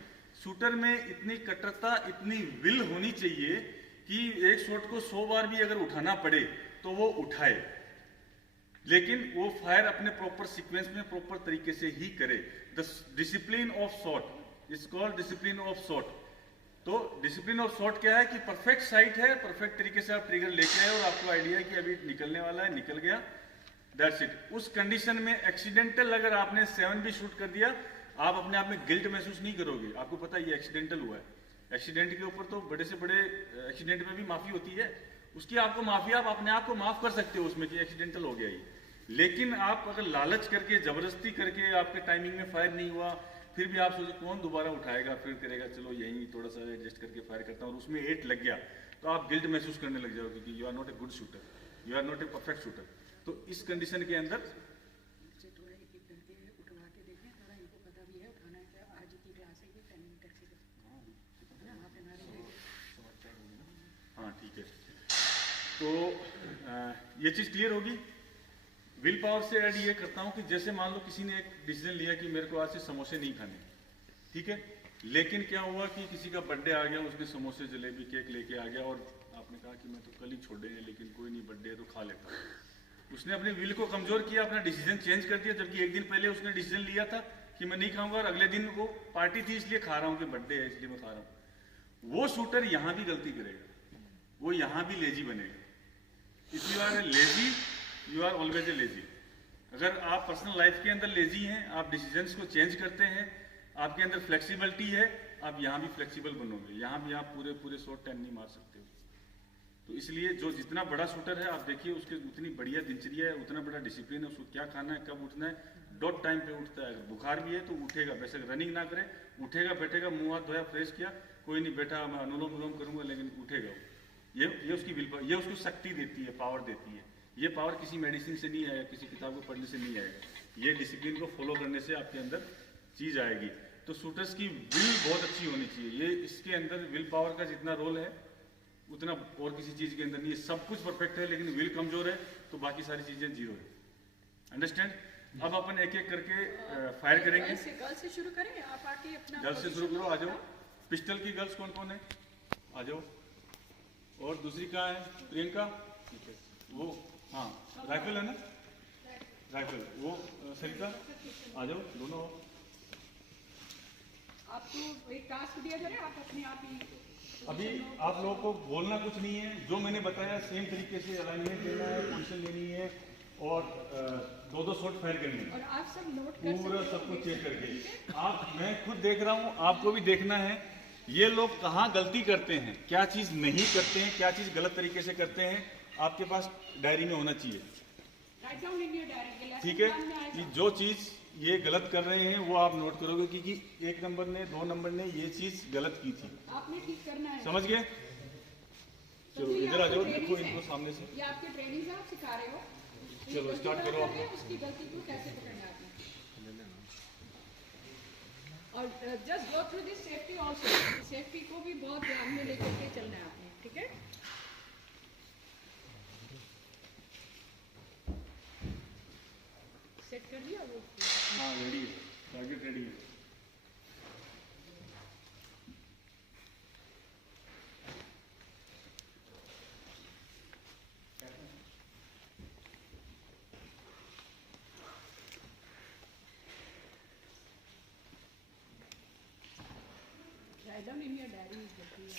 शूटर में इतनी कट्टरता, इतनी विल होनी चाहिए कि एक शॉट को 100 बार भी अगर उठाना पड़े तो वो उठाए, लेकिन वो फायर अपने प्रॉपर सीक्वेंस में प्रॉपर तरीके से ही करे। The discipline of shot is called discipline of shot. तो डिसिप्लिन ऑफ शॉट क्या है कि परफेक्ट साइट है, परफेक्ट तरीके से आप ट्रिगर लेके आए और आपको आइडिया है कि अभी निकलने वाला है, निकल गया, दैट्स इट। उस कंडीशन में एक्सीडेंटल अगर आपने 7 भी शूट कर दिया, आप अपने आप में गिल्ट महसूस नहीं करोगे, आपको पता है ये एक्सीडेंटल हुआ है। एक्सीडेंट के ऊपर तो बड़े से बड़े एक्सीडेंट में भी माफी होती है, उसकी आपको माफी, आप अपने आप को माफ कर सकते हो उसमें कि एक्सीडेंटल हो गया ये। लेकिन आप अगर लालच करके, जबरदस्ती करके, आपके टाइमिंग में फायर नहीं हुआ, फिर भी आप सोचे कौन दोबारा उठाएगा, फिर करेगा, चलो यहीं थोड़ा सा एडजस्ट करके फायर करता हूँ, और उसमें 8 लग गया, तो आप गिल्ट महसूस करने लग जाओगे कि you are not a good shooter, you are not a perfect shooter. तो इस कंडीशन के अंदर हाँ ठीक है, तो ये चीज क्लियर होगी। विल पावर से ऐड ये करता हूं कि जैसे मान लो किसी ने एक डिसीजन लिया कि मेरे को आज से समोसे नहीं खाने, ठीक है, लेकिन क्या हुआ कि किसी का बर्थडे आ गया, उसने समोसे, जलेबी, केक लेके आ गया, और आपने कहा कि मैं तो कल ही छोड़ देंगे, लेकिन कोई नहीं, बर्थडे है तो खा लेता हूं। उसने अपने विल को कमजोर किया, अपना डिसीजन चेंज कर दिया, जबकि एक दिन पहले उसने डिसीजन लिया था कि मैं नहीं खाऊंगा, और अगले दिन वो पार्टी थी इसलिए खा रहा हूँ, कि बर्थडे है इसलिए मैं खा रहा हूँ। वो शूटर यहां भी गलती करेगा, वो यहां भी लेजी बनेगा। If you are lazy, you are always a lazy. अगर आप पर्सनल लाइफ के अंदर लेजी हैं, आप डिसीजंस को चेंज करते हैं, आपके अंदर फ्लेक्सिबिलिटी है, आप यहाँ भी फ्लेक्सिबल बनोगे, यहाँ भी आप पूरे पूरे शॉट 10 नहीं मार सकते हो। तो इसलिए जो जितना बड़ा शूटर है, आप देखिए उसके उतनी बढ़िया दिनचर्या है, उतना बड़ा डिसिप्लिन है, उसको क्या खाना है, कब उठना है, डॉट टाइम पे उठता है। अगर बुखार भी है तो उठेगा, वैसे रनिंग ना करे, उठेगा, बैठेगा, मुंह हाथ धोया, फ्रेश किया, कोई नहीं बैठा मैं अनुलोम विलोम करूंगा, लेकिन उठेगा। ये उसकी विल पावर, ये उसको शक्ति देती है, पावर देती है। ये पावर किसी मेडिसिन से नहीं आएगा, किसी किताब को पढ़ने से नहीं आएगा, ये डिसिप्लिन को फॉलो करने से आपके अंदर चीज आएगी। तो शूटर्स की विल बहुत अच्छी होनी चाहिए, ये इसके अंदर विल पावर का जितना रोल है उतना और किसी चीज के अंदर नहीं है। सब कुछ परफेक्ट है, लेकिन विल कमजोर है तो बाकी सारी चीजें जीरो है। अंडरस्टैंड? अब अपन एक एक करके फायर करेंगे। गर्ल से शुरू करें, आप आके अपना गर्ल्स से शुरू करो, आ जाओ। पिस्टल की गर्ल्स कौन कौन है, आ जाओ। और दूसरी कहाँ है, प्रियंका, ठीक है, वो हाँ राइफल है ना, राइफल, वो सरिता, आ जाओ दोनों। आपको एक टास्क दिया जा रहा है, आप अपने आप ही अभी आप लोगों को बोलना कुछ नहीं है, जो मैंने बताया सेम तरीके से अलाइनमेंट लेना है, पोजीशन लेनी है, और 2-2 शॉट फायर करनी है, और आप सब नोट कर पूरा सकते सब हो, कुछ चेक करके। आप, मैं खुद देख रहा हूँ, आपको भी देखना है ये लोग कहाँ गलती करते हैं, क्या चीज नहीं करते हैं, क्या चीज गलत तरीके से करते हैं, आपके पास डायरी में होना चाहिए। Write down in your diary, ठीक है, कि जो चीज ये गलत कर रहे हैं वो आप नोट करोगे, क्योंकि 1 नंबर ने, 2 नंबर ने ये चीज गलत की थी, आपने ठीक करना है। समझ गए? चलो इधर आ जाओ, देखो इनको सामने से। ये आपके ट्रेनिंग से आप सिखा रहे हो, चलो स्टार्ट करो आप। उसकी गलती को कैसे पकड़ना है आपने। और just go through this safety also, safety को भी बहुत ध्यान में लेकर के चलना है आपने, ठीक है? सेट कर दिया वो? हाँ रेडी है, टारगेट रेडी है। Write down in your diary is the key.